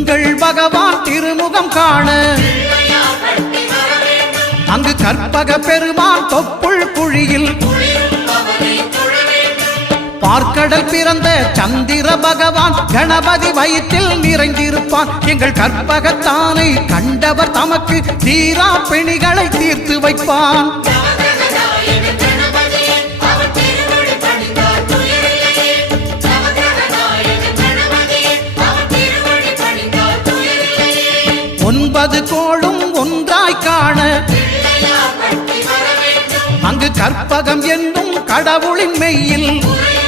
எங்கள் பகவான் திருமுகம் காண அங்கு கற்பக பெருமான் தொப்புள் குழியில் பார்க்கடல் பிறந்த சந்திர பகவான் கணபதி வயிற்றில் நிறைந்திருப்பான். எங்கள் கற்பகத்தானை கண்டவர் தமக்கு தீரா பிணிகளை தீர்த்து வைப்பான். ஒன்பது கோளும் ஒன்றாய் காண அங்கு கற்பகம் என்னும் கடவுளின் மெய்யில்